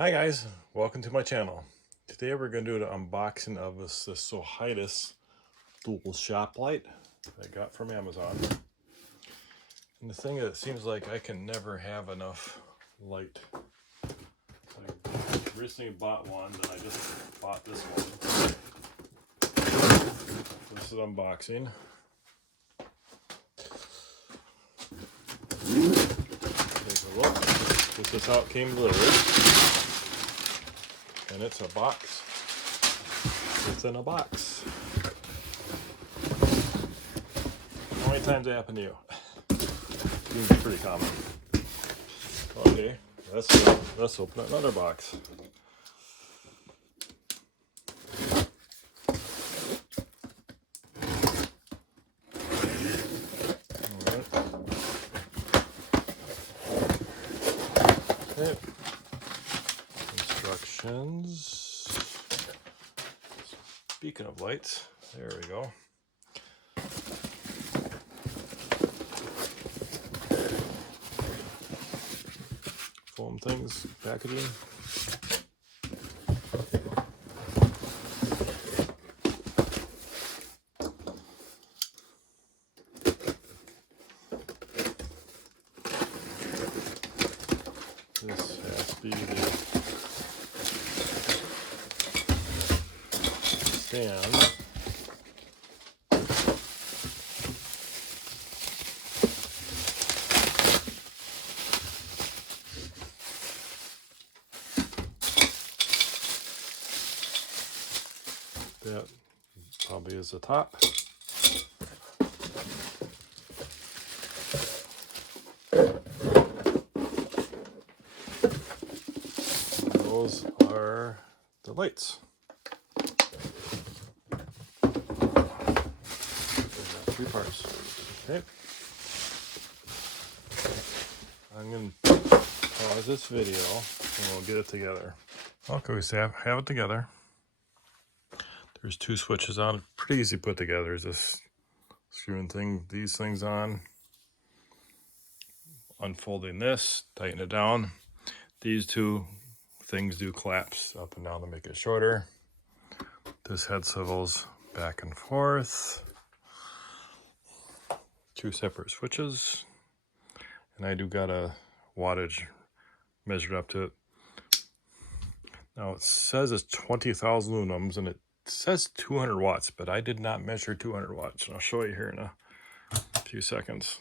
Hi guys, welcome to my channel. Today we're going to do an unboxing of this SOHIDAS dual shop light I got from Amazon. And the thing is, it seems like I can never have enough light. I recently bought one, and I just bought this one. This is unboxing. Take a look. This is how it came delivered. And it's a box. It's in a box. How many times that happened to you? Seems pretty common. Okay, let's open another box. Alright. Okay. Instructions. Speaking of lights, there we go. Foam things, packaging. This has to be the stand. That probably is the top. Those are the lights. Three parts. Okay. I'm going to pause this video and we'll get it together. Okay, we have it together. There's two switches on. Pretty easy to put together. Just screwing these things on. Unfolding this, tighten it down. These two things do collapse up and down to make it shorter. This head swivels back and forth. Two separate switches. And I do got a wattage measured up to it. Now it says it's 20,000 lumens and it says 200 watts, but I did not measure 200 watts. And I'll show you here in a few seconds.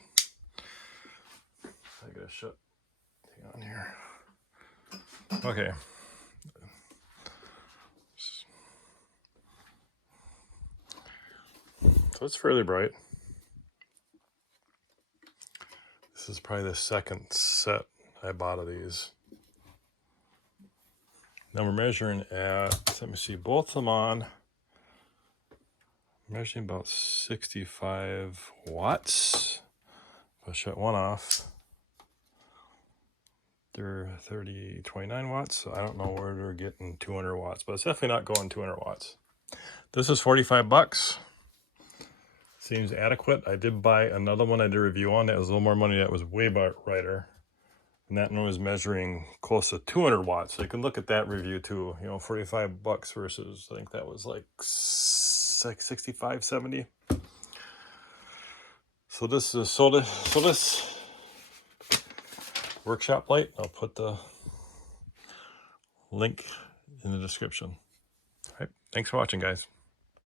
I gotta shut thing on here. Okay. So it's fairly bright. This is probably the second set I bought of these. Now we're measuring at, let me see, both of them on. I'm measuring about 65 watts. I'll shut one off. They're 29 watts, so I don't know where they're getting 200 watts, but it's definitely not going 200 watts. This is 45 bucks. Seems adequate. I did buy another one I did a review on that was a little more money, that was way brighter. And that one was measuring close to 200 watts. So you can look at that review too. You know, 45 bucks versus, I think that was like 65, 70. So this is SOHIDAS workshop light. I'll put the link in the description. All right. Thanks for watching, guys.